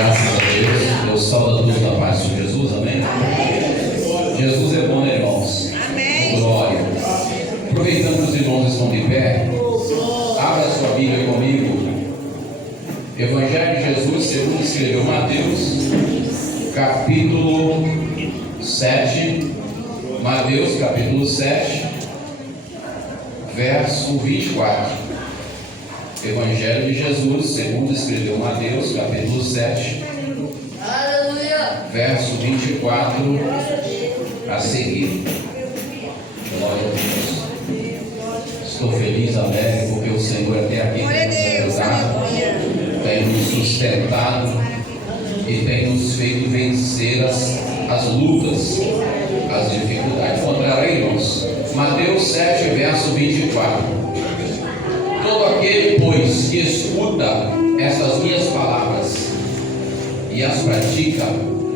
Graças a Deus. Deus salva todos na paz de Jesus, amém? Jesus é bom, né, irmãos? Glória. Aproveitando que os irmãos estão de pé, abra a sua Bíblia comigo. Evangelho de Jesus, segundo escreveu Mateus, capítulo 7. Mateus, capítulo 7, verso 24. Evangelho de Jesus, segundo escreveu Mateus, capítulo 7, aleluia, verso 24 a seguir. Glória a Deus. Estou feliz, alegre, porque o Senhor até aqui tem nos ajudado, tem nos sustentado e tem nos feito vencer as lutas, as dificuldades. Encontrarei, irmãos, Mateus 7, verso 24. Todo aquele, pois, que escuta essas minhas palavras e as pratica,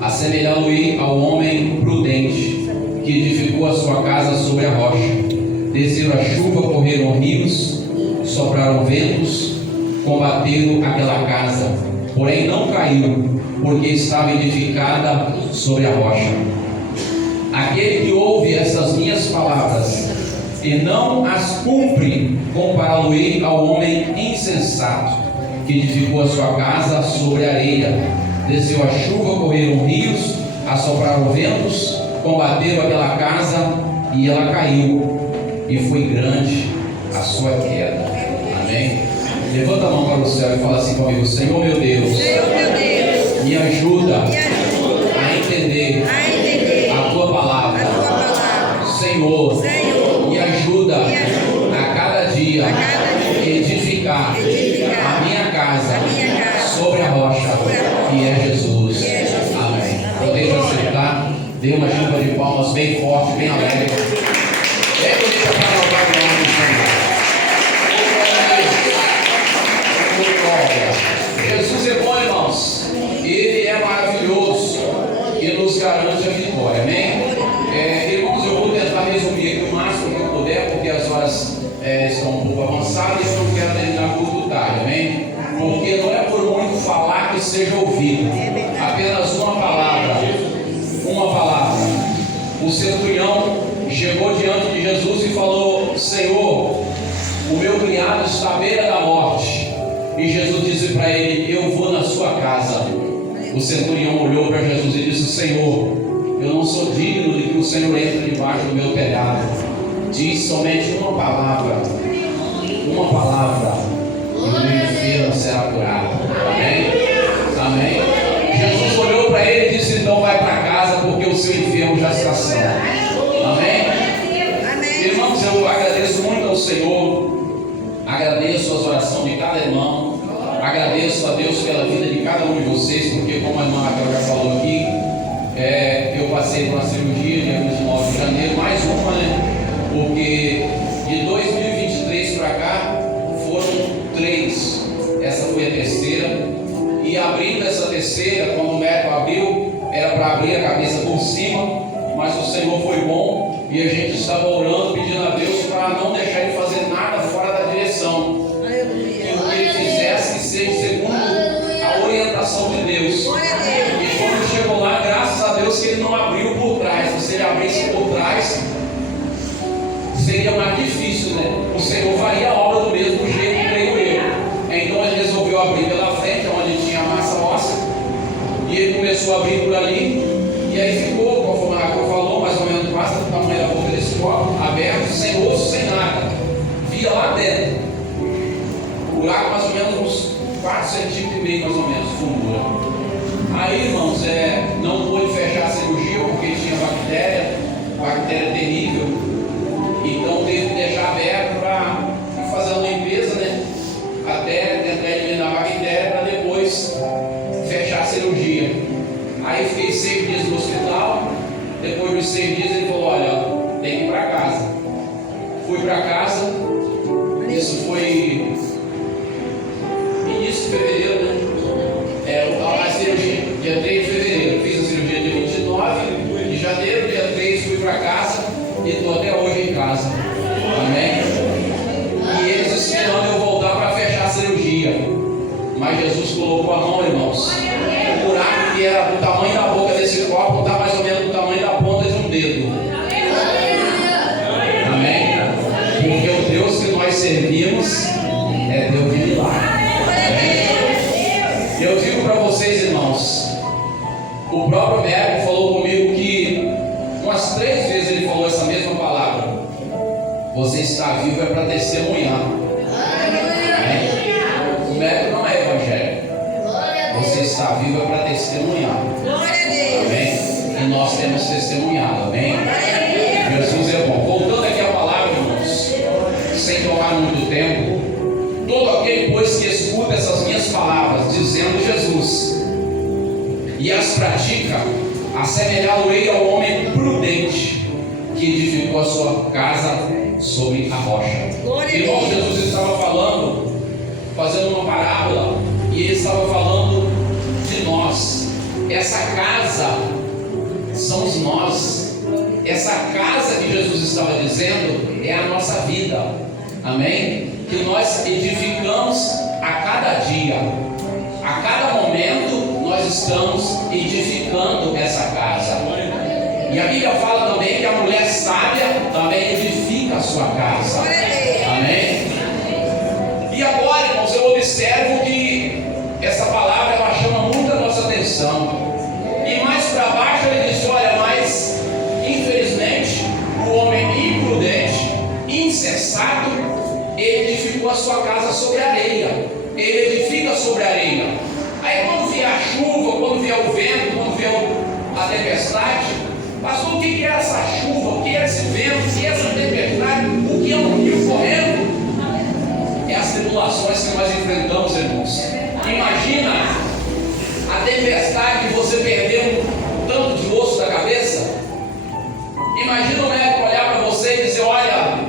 assemelhá-lo-ei ao homem prudente que edificou a sua casa sobre a rocha. Desceu a chuva, correram rios, sopraram ventos, combateram aquela casa, porém não caiu, porque estava edificada sobre a rocha. Aquele que ouve essas minhas palavras e não as cumpre, compará-lo-ei ao homem insensato que edificou a sua casa sobre a areia. Desceu a chuva, correram rios, assopraram ventos, combateram aquela casa e ela caiu, e foi grande a sua queda. Amém? Levanta a mão para o céu e fala assim comigo: Senhor meu Deus, me ajuda a entender a tua palavra. Senhor, me ajuda a cada dia edificar a minha casa sobre a rocha, que é Jesus. Amém. Podeis sentar, dê uma chuva de palmas bem forte, bem alegre. Bem bonita para louvar o nome do Senhor. Jesus é bom, irmãos. Ele é maravilhoso e nos garante a vitória. Amém? Irmãos, eu vou tentar resumir aqui o máximo que eu puder, porque as horas estão um pouco avançadas e eu não quero terminar curto tarde, amém? Porque não é por muito falar que seja ouvido, apenas uma palavra. O centurião chegou diante de Jesus e falou: Senhor, o meu criado está à beira da morte. E Jesus disse para ele: eu vou na sua casa. O centurião olhou para Jesus e disse: Senhor, eu não sou digno de que o Senhor entre debaixo do meu telhado. Diz somente uma palavra, e o meu enfermo será curado. Amém? Amém? Jesus olhou para ele e disse: então vai para casa, porque o seu enfermo já está são. Amém? Irmãos, eu agradeço muito ao Senhor, agradeço as orações de cada irmão, agradeço a Deus pela vida de cada um de vocês, porque como a irmã Raquel já falou aqui, eu passei por uma cirurgia dia 29 de janeiro, mais uma, né? Porque de 2023 para cá foram 3, essa foi a terceira, e abrindo essa terceira, quando o médico abriu, era para abrir a cabeça por cima, mas o Senhor foi bom e a gente estava orando, pedindo a Deus para não deixar ele fazer nada fora da direção, que o que ele fizesse que seja segundo a orientação de Deus. E quando chegou lá, graças a Deus que ele não abriu por trás. Se ele abrisse por trás, seria mais difícil, né? O Senhor faria a obra do mesmo jeito, creio eu. Então ele resolveu abrir pela frente, onde tinha a massa óssea, e ele começou a abrir por ali, e aí ficou, conforme a Raquel falou, mais ou menos quase do tamanho da boca desse copo, aberto, sem osso, sem nada. Via lá dentro, o buraco mais ou menos uns 4,5 cm, mais ou menos, fundura. Aí, irmãos, não pôde fechar a cirurgia porque tinha bactéria terrível, então teve que deixar aberto para fazer a limpeza, né? Até tentar eliminar a bactéria para depois fechar a cirurgia. Aí fiquei 6 dias no hospital. Depois dos 6 dias ele falou: olha, tem que ir para casa. Fui para casa, isso foi início de fevereiro, né? A cirurgia, dia 3 de fevereiro, fiz a cirurgia dia 29 de janeiro, dia 3 fui para casa e estou até hoje em casa. Amém? E eles esperando eu voltar para fechar a cirurgia. Mas Jesus colocou a mão, irmãos, Eu digo para vocês, irmãos, o próprio médico falou comigo que umas 3 vezes ele falou essa mesma palavra. Você está vivo é para testemunhar. O médico não é evangélico. Você está vivo é para testemunhar. Amém? E nós temos testemunhado. Amém? Jesus é bom. Voltando aqui à palavra, irmãos, sem tomar muito tempo, todo aquele, pois, que escuta essas minhas palavras, dizendo Jesus, e as pratica, assemelhá-lo-ei ao homem prudente que edificou a sua casa sobre a rocha. Irmão, Jesus estava falando, fazendo uma parábola, e ele estava falando de nós. Essa casa somos nós. Essa casa que Jesus estava dizendo é a nossa vida. Amém? Que nós edificamos a cada dia, a cada momento nós estamos edificando essa casa. E a Bíblia fala também que a mulher sábia também edifica a sua casa. Amém? E agora, irmãos, eu observo que essa palavra ela chama muito a nossa atenção. E mais para baixo ele diz: olha, mas infelizmente o homem imprudente, insensato, ele edificou a sua casa sobre a areia. Ele edifica sobre a areia. Aí quando vier a chuva, quando vier o vento, quando vier a tempestade, pastor, o que é essa chuva? O que é esse vento? O que é essa tempestade? O que é um rio correndo? É as tribulações que nós enfrentamos, irmãos. Imagina a tempestade de você perder um tanto de osso da cabeça. Imagina o médico olhar para você e dizer: olha,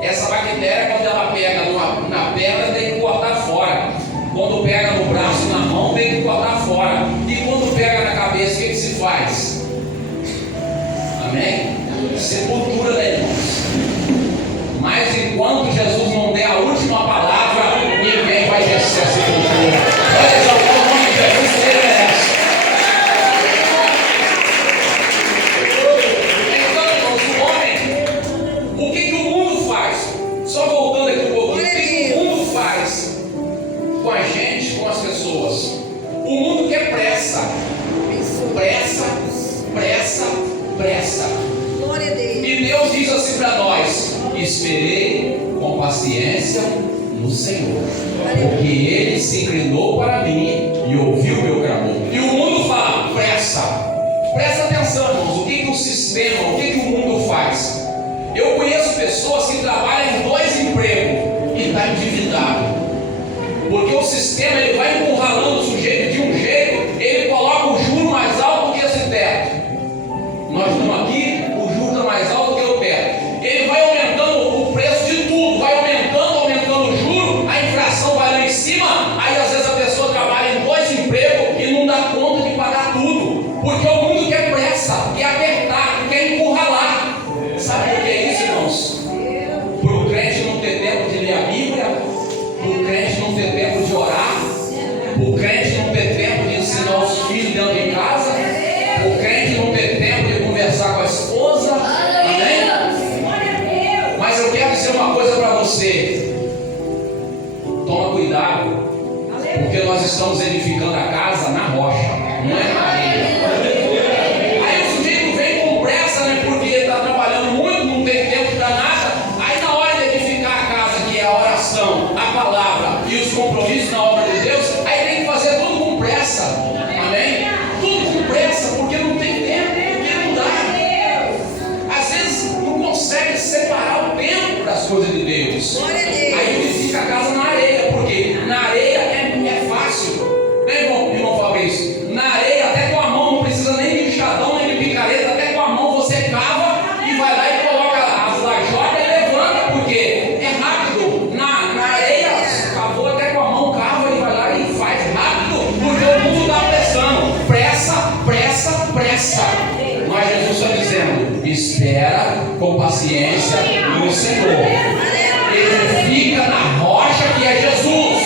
essa bactéria, quando ela pega na perna, tem que cortar fora. Quando pega no braço e na mão, tem que cortar fora. E quando pega na cabeça, o que se faz? Amém? Sepultura, né, irmãos? Mas enquanto Jesus não der a última palavra, ninguém vai descer a sepultura. Olha só, o nome de Jesus merece. Então, irmãos, o homem, o que o mundo faz? Só voltando aqui um pouquinho, o que o mundo faz com a gente, com as pessoas? O mundo quer pressa. Pressa, pressa, pressa. E Deus diz assim para nós: esperei com paciência no Senhor, porque Ele se inclinou para mim e ouviu o meu clamor. E o mundo fala: pressa. Presta atenção, irmãos, o que o sistema, o que o mundo faz? Eu conheço pessoas que trabalham em 2 empregos e está endividado, porque o sistema ele vai encurralando o sujeito de um jeito, ele coloca o juro mais alto que esse teto. Nós estamos aqui, o juro está mais alto que o teto. Ele vai aumentando o preço de tudo, vai aumentando o juro, a inflação vai lá em cima. Aí às vezes a pessoa trabalha em 2 empregos e não dá conta de pagar tudo, porque o mundo quer pressa, quer apertar, quer encurralar. Sabe por que é isso, irmãos? Para o crente não ter tempo de ler a Bíblia, para o crente não ter tempo de orar, para o crente não ter tempo de ensinar os filhos dentro de casa, para o crente não ter tempo de conversar com a esposa. Amém? Mas eu quero dizer uma coisa para você: toma cuidado, porque nós estamos edificando a casa na rocha, não é na areia. Aí o sujeito vem com pressa, né? Porque ele está trabalhando muito, não tem tempo para nada. Aí na hora de edificar a casa, que é a oração, a palavra e os compromissos na obra de Deus, aí tem que fazer tudo com pressa. Amém? Tudo com pressa, porque não tem tempo, porque não dá. Às vezes não consegue separar o tempo das coisas de Deus. Aí edifica a casa na areia, porque na areia é fácil. Né, irmão Fabrício? Na areia, até com a mão, não precisa nem de enxadão, nem de picareta, até com a mão você cava e vai lá e coloca as lajotas e levanta, porque é rápido. Na areia, cavou até com a mão, cava e vai lá e faz rápido, porque o mundo está pressando. Pressa, pressa, pressa. Mas Jesus está dizendo: espera com paciência no Senhor. Ele fica na rocha que é Jesus.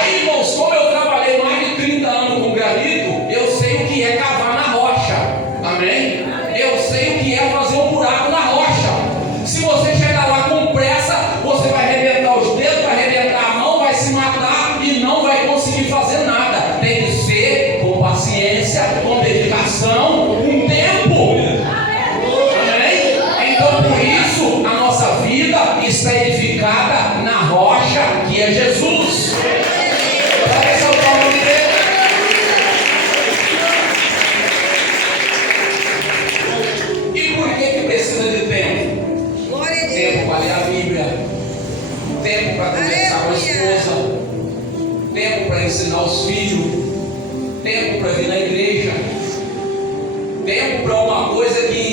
Aí, irmãos, como eu trabalhei mais de 30 anos com granito, eu sei o que é cavar na rocha. Amém? Eu sei o que é fazer um buraco na rocha. Se você chegar lá com pressa, você vai arrebentar os dedos, vai arrebentar a mão, vai se matar e não vai conseguir fazer nada. ensinar os filhos, tempo para vir na igreja, tempo para uma coisa que